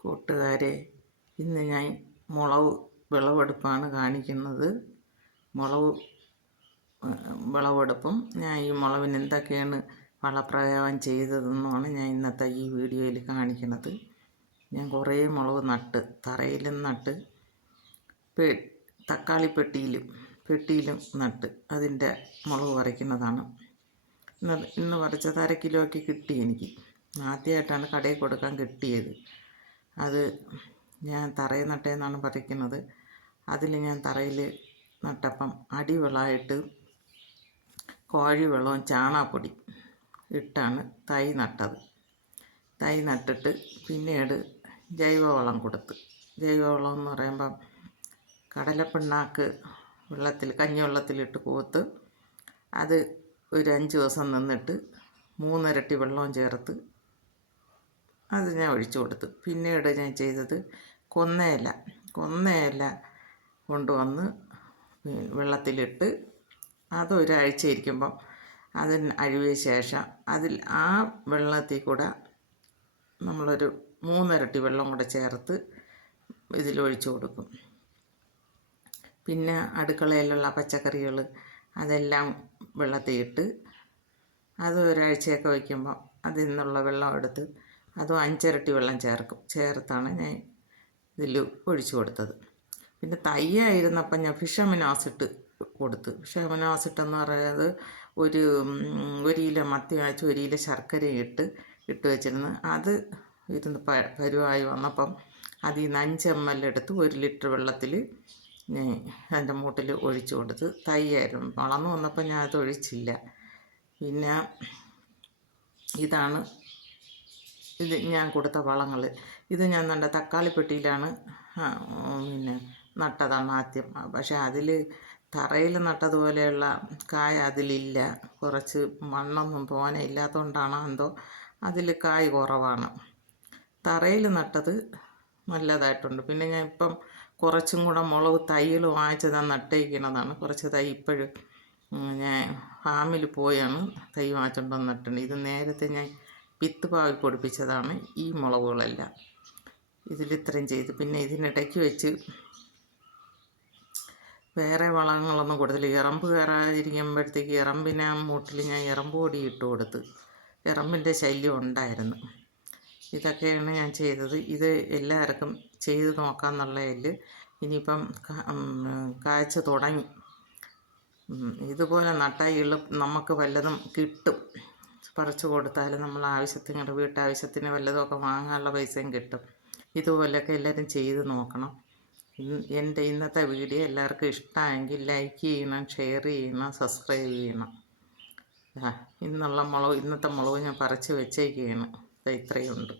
കൂട്ടുകാരെ, ഇന്ന് ഞാൻ മുളക് വിളവെടുപ്പാണ് കാണിക്കുന്നത്. മുളക് വിളവെടുപ്പും ഞാൻ ഈ മുളകിന് എന്തൊക്കെയാണ് വളപ്രയോഗം ചെയ്തതെന്നുമാണ് ഞാൻ ഇന്നത്തെ ഈ വീഡിയോയിൽ കാണിക്കുന്നത്. ഞാൻ കുറേ മുളക് നട്ട്, തറയിലും നട്ട്, പെട്ടിയിലും നട്ട് അതിൻ്റെ മുളക് പറിക്കുന്നതാണ്. ഇന്ന് പറിച്ചത് 1/2 കിലോയ്ക്ക് കിട്ടി. എനിക്ക് ആദ്യമായിട്ടാണ് കടയിൽ കൊടുക്കാൻ കിട്ടിയത്. അത് ഞാൻ തറയിൽ നട്ടേന്നാണ് പറിക്കുന്നത്. അതിൽ ഞാൻ തറയിൽ നട്ടപ്പം അടിവളമായിട്ട് കോഴിവെള്ളവും ചാണകപ്പൊടി ഇട്ടാണ് തൈ നട്ടത്. തൈ നട്ടിട്ട് പിന്നീട് ജൈവവളം കൊടുത്ത്. ജൈവവളം എന്ന് പറയുമ്പം കടലപ്പിണ്ണാക്ക് കഞ്ഞിവെള്ളത്തിലിട്ട് കൂത്ത് അത് ഒരു 5 ദിവസം നിന്നിട്ട് 3 ഇരട്ടി വെള്ളവും ചേർത്ത് അത് ഞാൻ ഒഴിച്ചു കൊടുത്തു. പിന്നീട് ഞാൻ ചെയ്തത് കൊന്നയില കൊണ്ടുവന്ന് വെള്ളത്തിലിട്ട് അത് ഒരാഴ്ച ഇരിക്കുമ്പം അതിന് അഴിവിയ ശേഷം ആ വെള്ളത്തിൽ കൂടെ നമ്മളൊരു 3 ഇരട്ടി വെള്ളം കൂടെ ചേർത്ത് ഇതിലൊഴിച്ചു കൊടുക്കും. പിന്നെ അടുക്കളയിലുള്ള പച്ചക്കറികൾ അതെല്ലാം വെള്ളത്തിൽ ഇട്ട് അത് ഒരാഴ്ചയൊക്കെ വയ്ക്കുമ്പോൾ അതിൽ നിന്നുള്ള വെള്ളം എടുത്ത് അതും 5 ഇരട്ടി വെള്ളം ചേർത്താണ് ഞാൻ ഇതിൽ ഒഴിച്ചു കൊടുത്തത്. പിന്നെ തൈയായിരുന്നപ്പം ഞാൻ ഫിഷ് അമിനോസിട്ട് കൊടുത്ത്. ഫിഷ് അമിനോസിട്ട് എന്ന് പറയുന്നത് ഒരു കിലോ മത്തി വാങ്ങിച്ച് 1 കിലോ ശർക്കര ഇട്ട് വെച്ചിരുന്നു. അത് ഇരുന്ന് പരുവായി വന്നപ്പം അതിൽ നിന്ന് 5 ml എടുത്ത് 1 ലിറ്റർ വെള്ളത്തിൽ അതിൻ്റെ മൂട്ടിൽ ഒഴിച്ചു കൊടുത്ത്. തൈയായിരുന്നു, വളർന്നു വന്നപ്പോൾ ഞാൻ അത് ഒഴിച്ചില്ല. പിന്നെ ഇതാണ് ഇത് ഞാൻ കൊടുത്ത വളങ്ങൾ. ഇത് ഞാൻ തക്കാളിപ്പെട്ടിയിലാണ് പിന്നെ നട്ടതാണ് ആദ്യം. പക്ഷേ അതിൽ തറയിൽ നട്ടതുപോലെയുള്ള കായ അതിലില്ല. കുറച്ച് മണ്ണൊന്നും തോനെ ഇല്ലാത്തതുകൊണ്ടാണോ എന്തോ അതിൽ കായ് കുറവാണ്. തറയിൽ നട്ടത് നല്ലതായിട്ടുണ്ട്. പിന്നെ ഞാൻ ഇപ്പം കുറച്ചും കൂടെ മുളക് തൈകൾ വാങ്ങിച്ചത് നട്ടേക്കുന്നതാണ്. കുറച്ച് തൈ ഇപ്പോഴും ഞാൻ ഫാമിൽ പോയാണ് തൈ വാങ്ങിച്ചുകൊണ്ട് നട്ടിട്ടുണ്ട്. ഇത് നേരത്തെ ഞാൻ വിത്ത് പാവി പൊടിപ്പിച്ചതാണ് ഈ മുളകുകളെല്ലാം. ഇതിലിത്രയും ചെയ്ത് പിന്നെ ഇതിനിടയ്ക്ക് വെച്ച് വേറെ വളങ്ങളൊന്നും കൊടുത്തില്ല. എറമ്പ് കയറാതിരിക്കുമ്പോഴത്തേക്ക് എറമ്പിനെ മൂട്ടിൽ ഞാൻ എറമ്പ് പൊടി ഇട്ട് കൊടുത്ത്. എറമ്പിൻ്റെ ശല്യം ഉണ്ടായിരുന്നു. ഇതൊക്കെയാണ് ഞാൻ ചെയ്തത്. ഇത് എല്ലാവർക്കും ചെയ്ത് നോക്കാമെന്നുള്ളതിൽ ഇനിയിപ്പം കാഴ്ച തുടങ്ങി. ഇതുപോലെ നട്ടാൽ നമുക്ക് വല്ലതും കിട്ടും. പറിച്ചു കൊടുത്താൽ നമ്മൾ വീട്ടാവശ്യത്തിന് വല്ലതുമൊക്കെ വാങ്ങാനുള്ള പൈസയും കിട്ടും. ഇതുപോലെയൊക്കെ എല്ലാവരും ചെയ്ത് നോക്കണം. എൻ്റെ ഇന്നത്തെ വീഡിയോ എല്ലാവർക്കും ഇഷ്ടമായെങ്കിൽ ലൈക്ക് ചെയ്യണം, ഷെയർ ചെയ്യണം, സബ്സ്ക്രൈബ് ചെയ്യണം. ഇന്നത്തെ മുളക് ഞാൻ പറിച്ച് വെച്ചേക്കുകയാണ്. ഇത്രയും ഉണ്ട്.